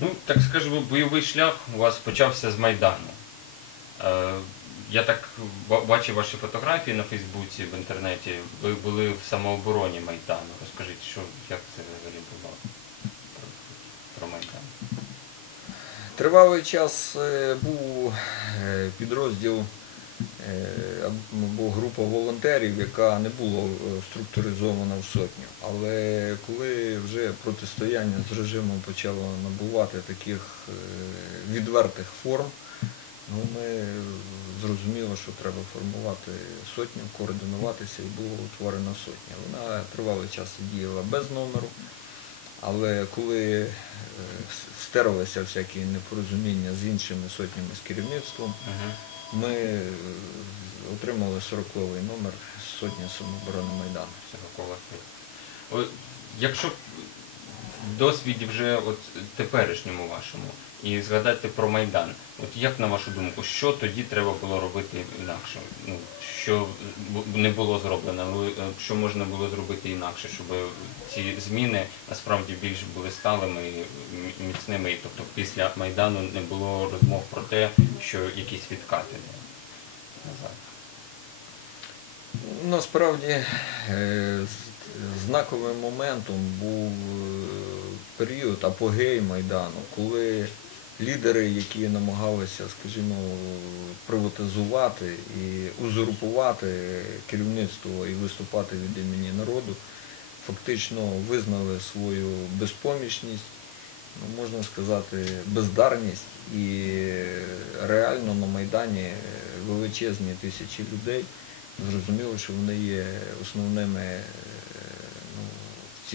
Ну, так скажемо, бойовий шлях у вас почався з Майдану. Е, я так бачив ваші фотографії на Фейсбуці, в інтернеті. Ви були в самообороні Майдану. Розкажіть, що, як це взагалі було про, Майдан? Тривалий час е, був е, підрозділ або група волонтерів, яка не була е, структуризована в сотню. Але коли вже протистояння з режимом почало набувати таких е, відвертих форм, ну, ми зрозуміли, що треба формувати сотню, координуватися і була утворена сотня. Вона тривалий час діяла без номеру. Але коли е, стерлися всякі непорозуміння з іншими сотнями з керівництвом, Угу. Ми е, отримали 40-й номер сотні самооборони Майдану. О, Якщо в досвіді вже от теперішньому вашому і згадати про Майдан, от як на вашу думку, що тоді треба було робити інакше? Ну, що не було зроблено, е, що можна було зробити інакше, щоб ці зміни насправді більш були сталими і міцними, і тобто після Майдану не було розмов про те, що якісь відкати назад. Насправді е, знаковим моментом був е, період апогей Майдану, коли лідери, які намагалися, скажімо, приватизувати і узурпувати керівництво і виступати від імені народу, фактично визнали свою безпомічність, ну, можна сказати, бездарність і реально на Майдані величезні тисячі людей. Зрозуміло, що вони є основними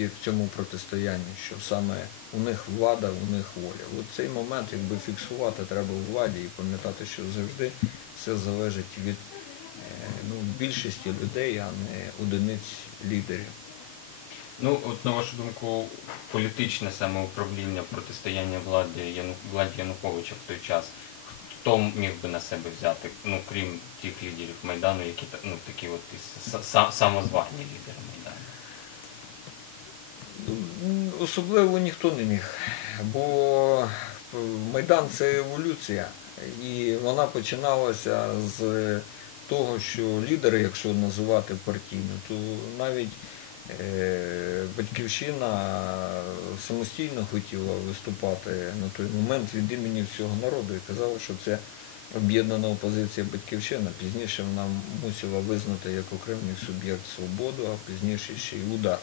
в в цьому протистоянні, що саме у них влада, у них воля. От цей момент якби фіксувати треба у владі і пам'ятати, що завжди все залежить від е, ну, більшості людей, а не одиниць лідерів. Ну, от на вашу думку, політичне самоуправління, протистояння влади владі Януковича в той час, хто міг би на себе взяти, ну крім тих лідерів Майдану, які ну, такі от самозвані лідери Майдану? Особливо ніхто не міг, бо Майдан це еволюція, і вона починалася з того, що лідери, якщо називати партійно, то навіть е, батьківщина самостійно хотіла виступати на той момент від імені всього народу і казала, що це об'єднана опозиція батьківщина. Пізніше вона мусила визнати як окремий суб'єкт свободу, а пізніше ще й удар.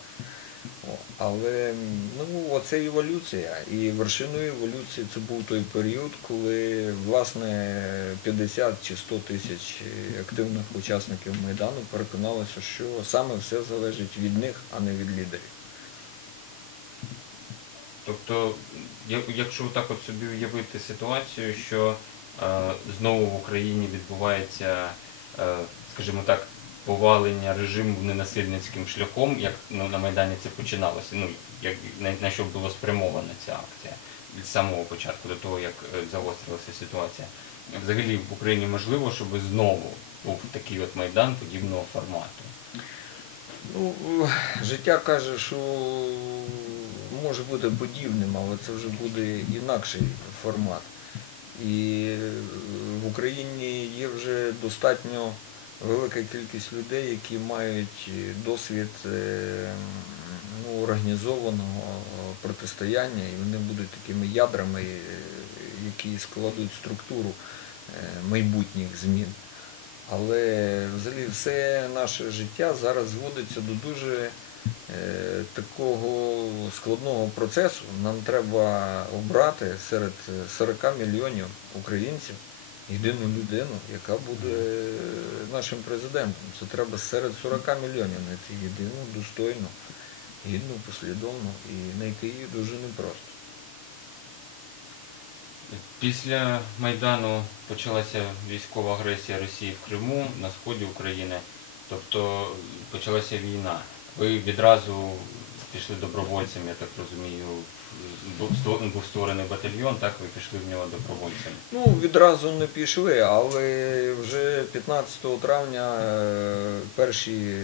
Але ну, оце еволюція. І вершиною еволюції це був той період, коли власне 50 чи 100 тисяч активних учасників Майдану переконалися, що саме все залежить від них, а не від лідерів. Тобто, якщо так от собі уявити ситуацію, що е, знову в Україні відбувається, е, скажімо так, повалення режиму ненасильницьким шляхом, як ну, на Майдані це починалося, ну, як, на, на що була спрямована ця акція від самого початку, до того, як е, загострилася ситуація. Взагалі в Україні можливо, щоб знову був такий от Майдан подібного формату. Ну, життя каже, що може бути подібним, але це вже буде інакший формат. І в Україні є вже достатньо велика кількість людей, які мають досвід е, ну, організованого протистояння, і вони будуть такими ядрами, е, які складуть структуру е, майбутніх змін. Але взагалі все наше життя зараз зводиться до дуже е, такого складного процесу. Нам треба обрати серед 40 мільйонів українців єдину людину, яка буде нашим президентом. Це треба серед 40 мільйонів знайти єдину, достойну, гідну, послідовну і знайти її дуже непросто. Після Майдану почалася військова агресія Росії в Криму, на сході України, тобто почалася війна. Ви відразу пішли добровольцем, я так розумію, був створений батальйон, так ви пішли в нього добровольцями. Ну, відразу не пішли, але вже 15 травня е, перші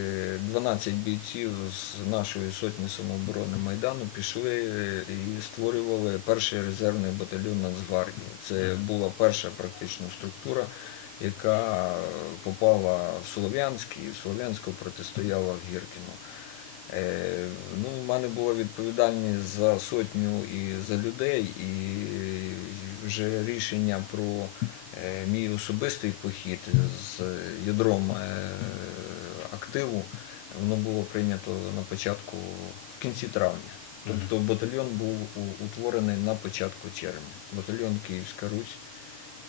12 бійців з нашої сотні самооборони Майдану пішли і створювали перший резервний батальйон Нацгвардії. Це була перша практично структура, яка попала в Слов'янськ і в Слов'янську протистояла в Гіркіну. Е, Ну, в мене була відповідальність за сотню і за людей, і вже рішення про е, мій особистий похід з ядром е, активу, воно було прийнято на початку, в кінці травня. Тобто батальйон був утворений на початку червня. Батальйон Київська Русь,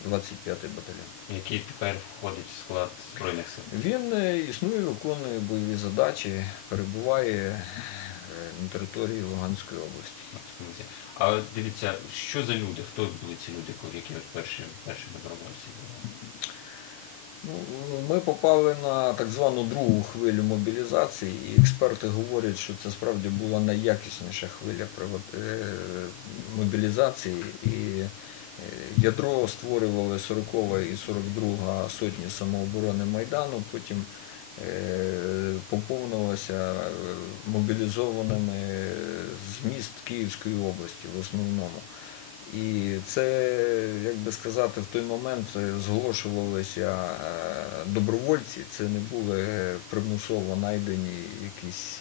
25-й батальйон. який тепер входить в склад Збройних сил. Він е, існує, виконує бойові задачі, перебуває е, на території Луганської області. А дивіться, що за люди? Хто були ці люди, які от перші, перші добровольці були? Ну, ми попали на так звану другу хвилю мобілізації, і експерти говорять, що це справді була найякісніша хвиля е, мобілізації. І ядро створювали 40 і 42 сотні самооборони Майдану, потім е, поповнилося е, мобілізованими з міст Київської області в основному. І це, як би сказати, в той момент е, зголошувалися добровольці, це не були примусово найдені якісь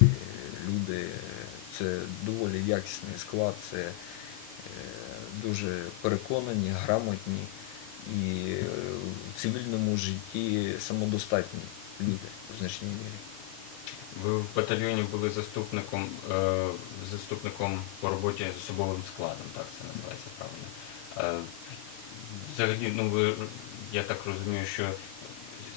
люди, це доволі якісний склад, це дуже переконані, грамотні і е, в цивільному житті самодостатні люди в значній мірі. Ви в батальйоні були заступником, е, заступником по роботі з особовим складом, так це називається правильно. Е, взагалі, ну ви, я так розумію, що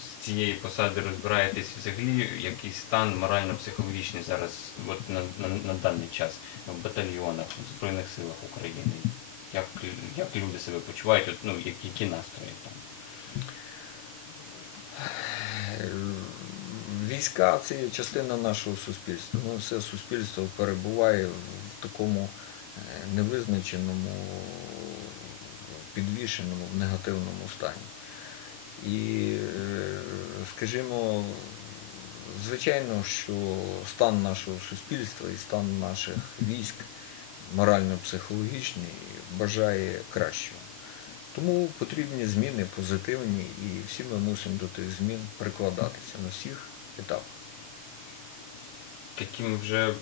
з цієї посади розбираєтесь взагалі, який стан морально-психологічний зараз, от на, на, на даний час в батальйонах, в Збройних силах України. Як, як люди себе почувають, от, ну, як- які настрої там? Війська це є частина нашого суспільства. Ну, все суспільство перебуває в такому е, невизначеному, підвішеному, в негативному стані. І, е, скажімо, звичайно, що стан нашого суспільства і стан наших військ морально-психологічний бажає кращого. Тому потрібні зміни позитивні, і всі ми мусимо до тих змін прикладатися на всіх етапах. такими вже,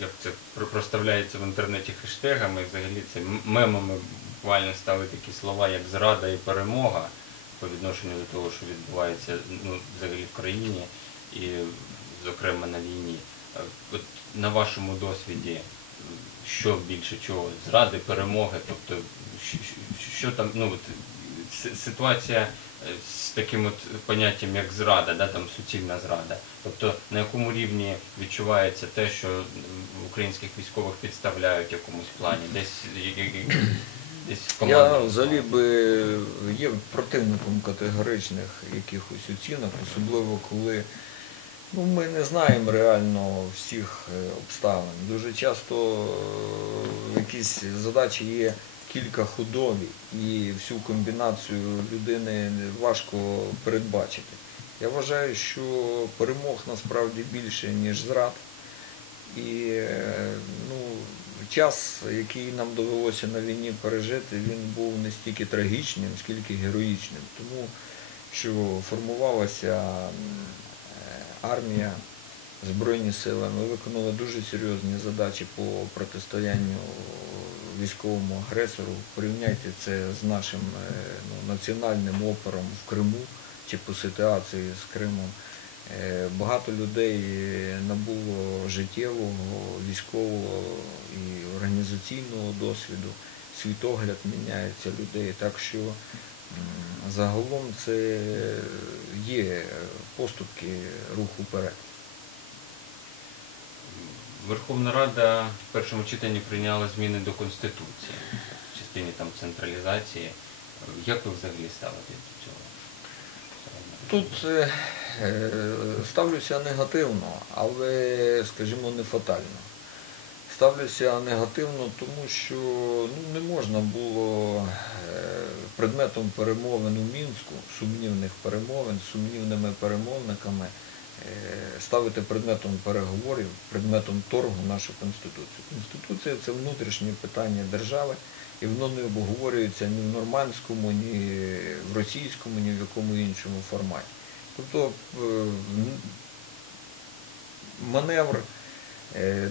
як це проставляється в інтернеті хештегами, взагалі це мемами буквально стали такі слова, як зрада і перемога по відношенню до того, що відбувається ну, взагалі в країні і, зокрема, на війні. От на вашому досвіді, що більше чого? Зради, перемоги, тобто що, там, ну от ситуація е, з таким от поняттям, як зрада, да, там суцільна зрада. Тобто на якому рівні відчувається те, що українських військових підставляють в якомусь плані, десь, я- я- десь. Я взагалі би є противником категоричних якихось оцінок, особливо коли ну, ми не знаємо реально всіх е, обставин. Дуже часто е, якісь задачі є кілька кількаходові і всю комбінацію людини важко передбачити. Я вважаю, що перемог насправді більше, ніж зрад. І е, ну, час, який нам довелося на війні пережити, він був не стільки трагічним, скільки героїчним. Тому що формувалася армія, Збройні сили. Ми виконали дуже серйозні задачі по протистоянню військовому агресору. Порівняйте це з нашим е, ну, національним опором в Криму чи по ситуації з Кримом. Е, Багато людей набуло життєвого, військового і організаційного досвіду. Світогляд міняється людей. Так що загалом це є поступки руху вперед. Верховна Рада в першому читанні прийняла зміни до Конституції в частині там централізації. Як ви взагалі ставитесь до цього? Тут е, е, ставлюся негативно, але, скажімо, не фатально. Ставлюся негативно, тому що ну, не можна було е, предметом перемовин у Мінську, сумнівних перемовин, сумнівними перемовниками е, ставити предметом переговорів, предметом торгу нашу Конституцію. Конституція це внутрішнє питання держави, і воно не обговорюється ні в нормандському, ні в російському, ні в якому іншому форматі. Тобто е, маневр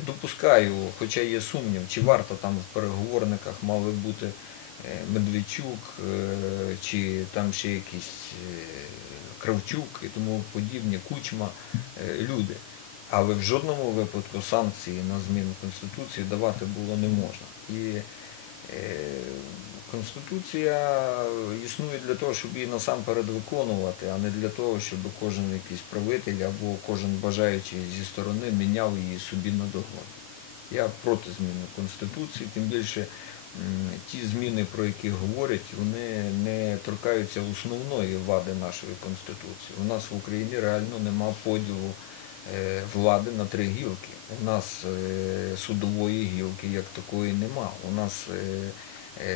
допускаю, хоча є сумнів, чи варто там в переговорниках мали бути е, Медведчук, е, чи там ще якийсь е, Кравчук і тому подібні, Кучма, е, люди. Але в жодному випадку санкції на зміну Конституції давати було не можна. І е, Конституція існує для того, щоб її насамперед виконувати, а не для того, щоб кожен якийсь правитель або кожен бажаючий зі сторони міняв її собі на догоду. Я проти зміни Конституції, тим більше ті зміни, про які говорять, вони не торкаються основної вади нашої Конституції. У нас в Україні реально нема поділу е, влади на три гілки. У нас е, судової гілки як такої нема. У нас е,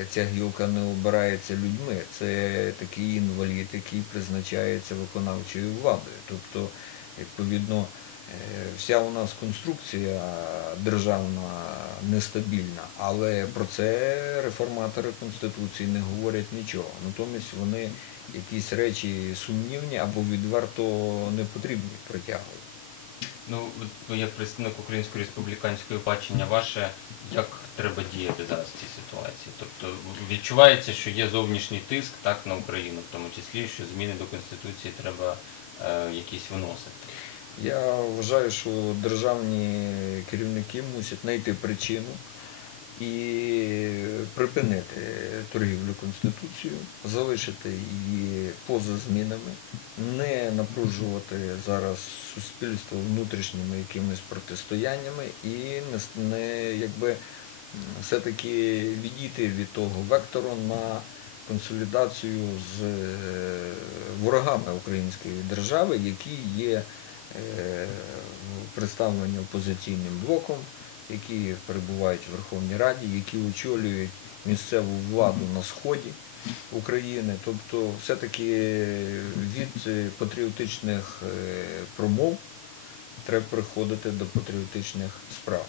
ця гілка не обирається людьми. Це такий інвалід, який призначається виконавчою владою. Тобто, відповідно, е, вся у нас конструкція державна нестабільна, але про це реформатори Конституції не говорять нічого. Натомість вони якісь речі сумнівні або відверто не потрібні притягують. Ну, як представник Української республіканської бачення ваше, як треба діяти зараз в цій ситуації? Тобто відчувається, що є зовнішній тиск так на Україну, в тому числі, що зміни до Конституції треба е, якісь виносити. Я вважаю, що державні керівники мусять знайти причину і припинити торгівлю Конституцією, залишити її поза змінами, не напружувати зараз суспільство внутрішніми якимись протистояннями і не, не якби все-таки відійти від того вектору на консолідацію з е, ворогами української держави, які є е, представлені опозиційним блоком, які перебувають в Верховній Раді, які очолюють місцеву владу на сході України. Тобто все-таки від е, патріотичних е, промов треба приходити до патріотичних справ.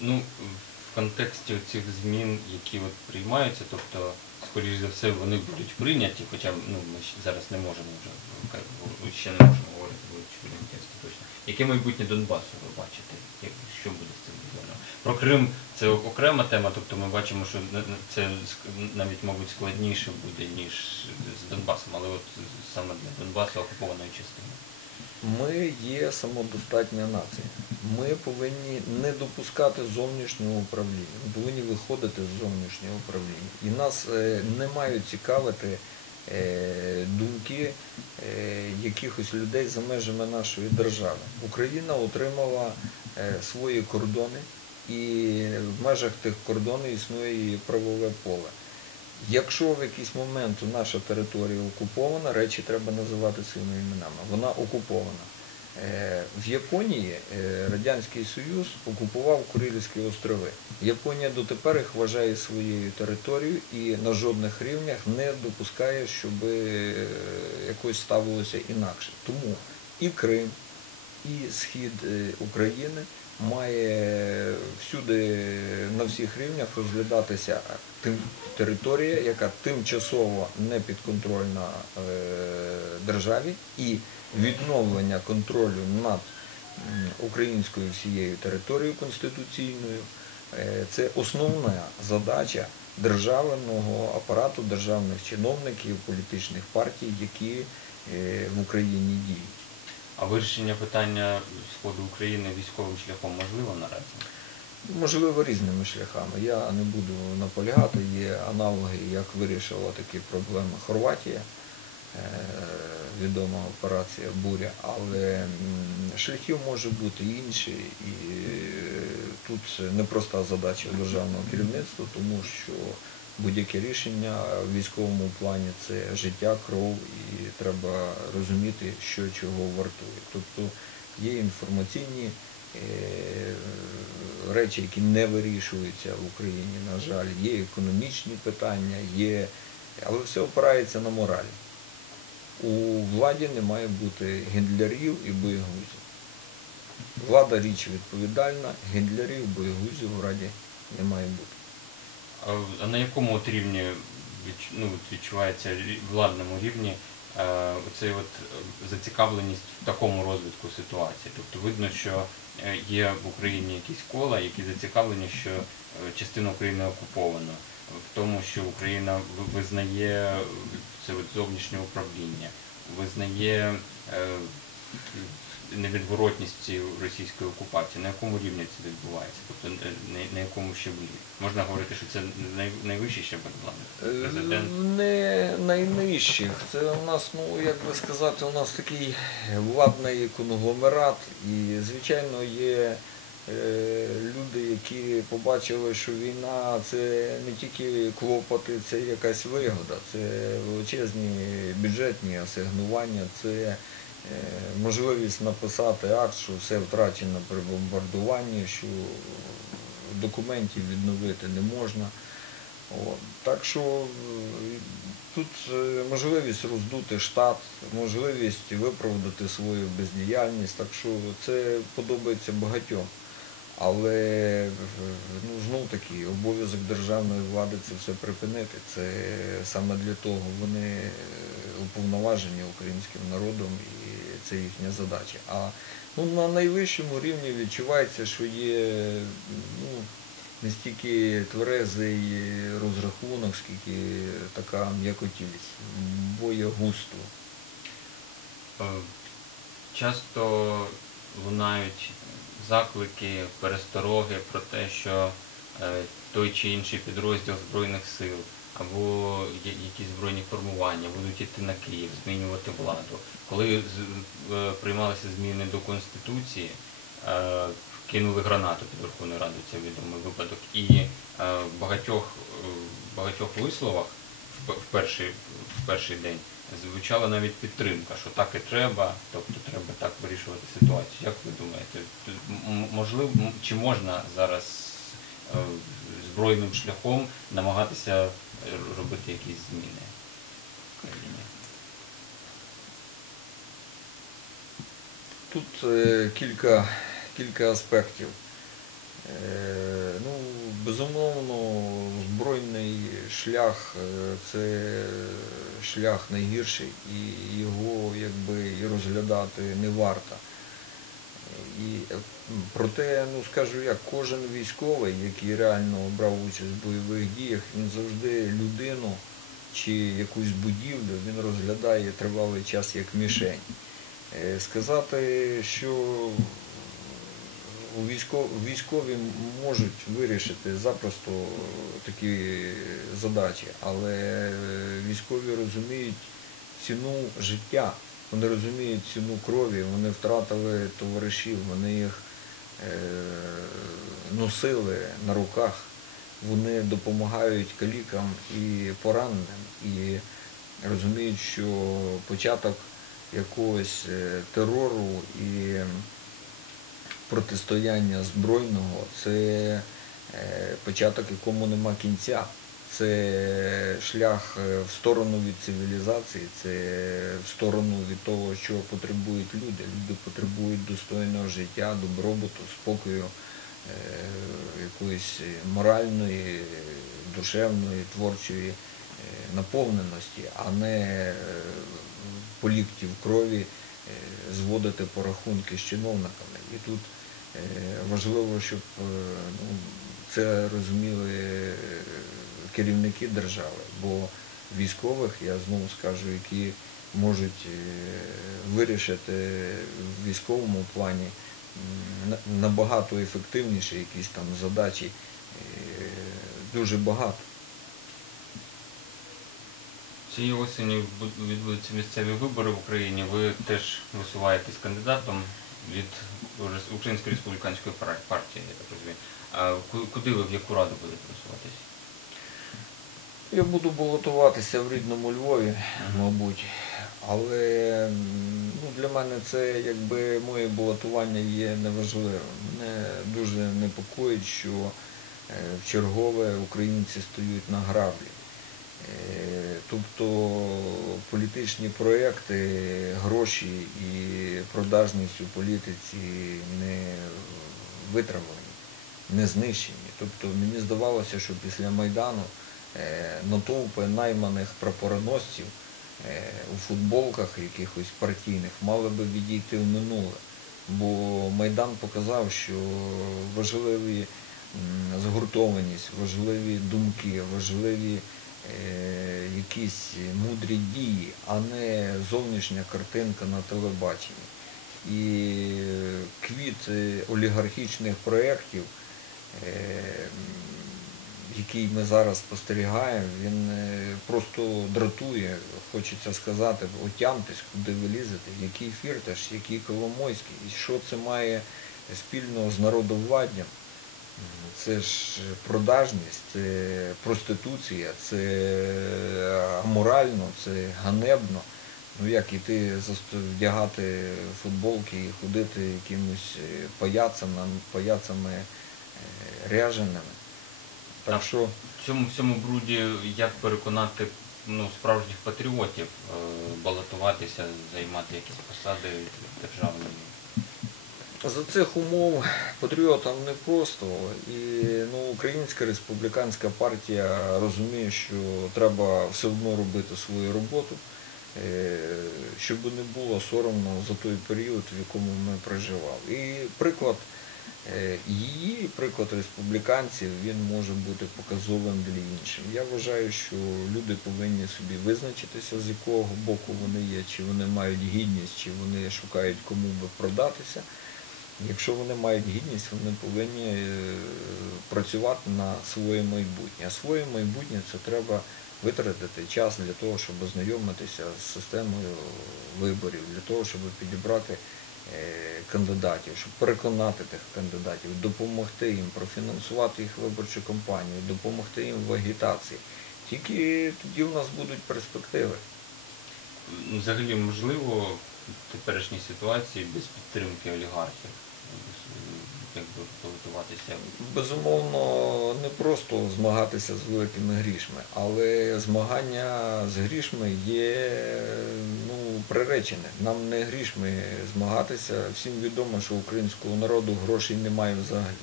Ну, в контексті цих змін, які от приймаються, тобто, скоріш за все, вони будуть прийняті, хоча ну, ми зараз не можемо вже, ну, ще не можемо говорити, будуть прийняті остаточно. Яке майбутнє Донбасу ви бачите? Що буде з цим регіоном? Про Крим це окрема тема, тобто ми бачимо, що це навіть, мабуть, складніше буде, ніж з Донбасом, але от саме для Донбасу окупованої частини. Ми є самодостатня нація. Ми повинні не допускати зовнішнього управління. Ми повинні виходити з зовнішнього управління. І нас е, не мають цікавити е, думки е, якихось людей за межами нашої держави. Україна отримала свої кордони, і в межах тих кордонів існує її правове поле. Якщо в якийсь момент наша територія окупована, речі треба називати своїми іменами. Вона окупована. Е, В Японії е, Радянський Союз окупував Курильські острови. Японія дотепер їх вважає своєю територією і на жодних рівнях не допускає, щоб е, якось ставилося інакше. Тому і Крим, і схід е, України має всюди на всіх рівнях розглядатися територія, яка тимчасово не підконтрольна е, державі, і відновлення контролю над українською всією територією конституційною е, це основна задача державного апарату, державних чиновників, політичних партій, які в Україні діють. А вирішення питання Сходу України військовим шляхом можливо наразі? Можливо, різними шляхами. Я не буду наполягати. Є аналоги, як вирішила такі проблеми Хорватія, е, відома операція Буря, але шляхів може бути інші, і тут непроста задача державного керівництва, тому що будь-яке рішення в військовому плані це життя, кров, і треба розуміти, що чого вартує. Тобто є інформаційні е, речі, які не вирішуються в Україні, на жаль, є економічні питання, є, але все опирається на мораль. У владі не має бути гендлярів і боєгузів. Влада річ відповідальна, гендлярів, боєгузів в раді не має бути. А, на якому от рівні ну, відчувається владному рівні е, оцей от е, зацікавленість в такому розвитку ситуації? Тобто видно, що е, є в Україні якісь кола, які зацікавлені, що частина України окупована, в тому, що Україна ви- визнає це зовнішнє управління, визнає невідворотність цієї російської окупації. На якому рівні це відбувається? Тобто е, на, якому щаблі? Можна говорити, що це най, найвищий щабель влади? Е, Президент? Не найнижчих. Це у нас, ну як би сказати, у нас такий владний конгломерат. І, звичайно, є е, люди, які побачили, що війна це не тільки клопоти, це якась вигода, це величезні бюджетні асигнування, це можливість написати акт, що все втрачено при бомбардуванні, що документів відновити не можна. От. Так що е, тут е, можливість роздути штат, можливість виправдати свою бездіяльність, так що це подобається багатьом. Але ну, знов таки обов'язок державної влади це все припинити. Це саме для того вони е, уповноважені українським народом і це їхня задача. А ну, на найвищому рівні відчувається, що є ну, не стільки тверезий розрахунок, скільки така м'якотілість, боягузтво. Е, Часто лунають заклики, перестороги про те, що е, той чи інший підрозділ Збройних сил або якісь збройні формування будуть йти на Київ, змінювати владу. Коли е, приймалися зміни до Конституції, е, кинули гранату під Верховною Радою, це відомий випадок. І в багатьох, багатьох висловах в перший, в перший день звучала навіть підтримка, що так і треба, тобто треба так вирішувати ситуацію. Як ви думаєте, можливо, чи можна зараз е, збройним шляхом намагатися робити якісь зміни в країні? Тут е, кілька, кілька аспектів. Е, ну, безумовно, збройний шлях це шлях найгірший, і його якби і розглядати не варто. І, проте, ну скажу як, кожен військовий, який реально брав участь в бойових діях, він завжди людину чи якусь будівлю він розглядає тривалий час як мішень. Е, Сказати, що військові можуть вирішити запросто такі задачі, але е, військові розуміють ціну життя, вони розуміють ціну крові, вони втратили товаришів, вони їх е, носили на руках, вони допомагають калікам і пораненим, і розуміють, що початок якогось е, терору і протистояння збройного це е, початок, якому нема кінця. Це шлях е, в сторону від цивілізації, це в сторону від того, що потребують люди. Люди потребують достойного життя, добробуту, спокою, е, якоїсь моральної, душевної, творчої наповненості, а не е, по лікті в крові зводити порахунки з чиновниками. І тут важливо, щоб е, ну, це розуміли е, керівники держави, бо військових, я знову скажу, які можуть е, вирішити в військовому плані набагато ефективніші якісь там задачі, е, дуже багато. Цієї осені відбудуться місцеві вибори в Україні. Ви теж висуваєтесь кандидатом від Української республіканської партії, я так розумію. А куди ви в яку раду будете висуватись? Я буду балотуватися в рідному Львові, мабуть. Але ну, для мене це якби моє балотування є неважливим. Мене дуже непокоїть, що е, в чергове українці стають на граблі. Тобто політичні проекти, гроші і продажність у політиці не витравлені, не знищені. Тобто мені здавалося, що після Майдану е, натовпи найманих прапороносців е, у футболках якихось партійних мали би відійти в минуле. Бо Майдан показав, що важливі згуртованість, важливі думки, важливі якісь мудрі дії, а не зовнішня картинка на телебаченні. І квіт е, олігархічних проєктів, е, який ми зараз спостерігаємо, він е, просто дратує, хочеться сказати, отямтесь, куди ви лізете, який фірташ, який Коломойський, і що це має спільного з народовладдям. Це ж продажність, це проституція, це аморально, це ганебно. Ну як іти вдягати футболки і ходити якимось е, паяцами, паяцами е, ряженими. Так Так. що В цьому всьому бруді як переконати ну, справжніх патріотів е, балотуватися, займати якісь посади державні? За цих умов патріотам непросто. І ну, Українська республіканська партія розуміє, що треба все одно робити свою роботу, е, щоб не було соромно за той період, в якому ми проживали. І приклад е, її, приклад республіканців, він може бути показовим для інших. Я вважаю, що люди повинні собі визначитися, з якого боку вони є, чи вони мають гідність, чи вони шукають кому би продатися. Якщо вони мають гідність, вони повинні е, працювати на своє майбутнє. А своє майбутнє це треба витратити час для того, щоб ознайомитися з системою виборів, для того, щоб підібрати е, кандидатів, щоб переконати тих кандидатів, допомогти їм, профінансувати їх виборчу кампанію, допомогти їм в агітації. Тільки тоді в нас будуть перспективи. Ну, Взагалі можливо в теперішній ситуації без підтримки олігархів якби балотуватися. Безумовно, не просто змагатися з великими грішми, але змагання з грішми є ну, приречене. Нам не грішми змагатися. Всім відомо, що українського народу грошей немає взагалі.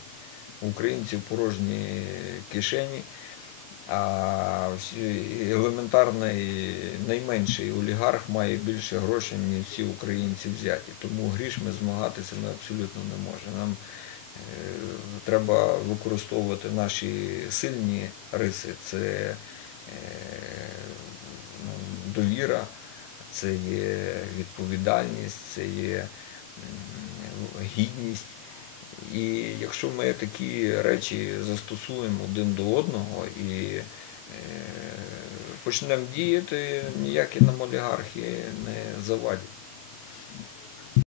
Українців порожні кишені, а елементарний найменший олігарх має більше грошей, ніж всі українці взяті. Тому грішми змагатися ми абсолютно не можемо. Нам Треба використовувати наші сильні риси. Це е, ну, довіра, це є відповідальність, це є гідність. І якщо ми такі речі застосуємо один до одного і е, почнемо діяти, ніякі нам олігархи не завадять.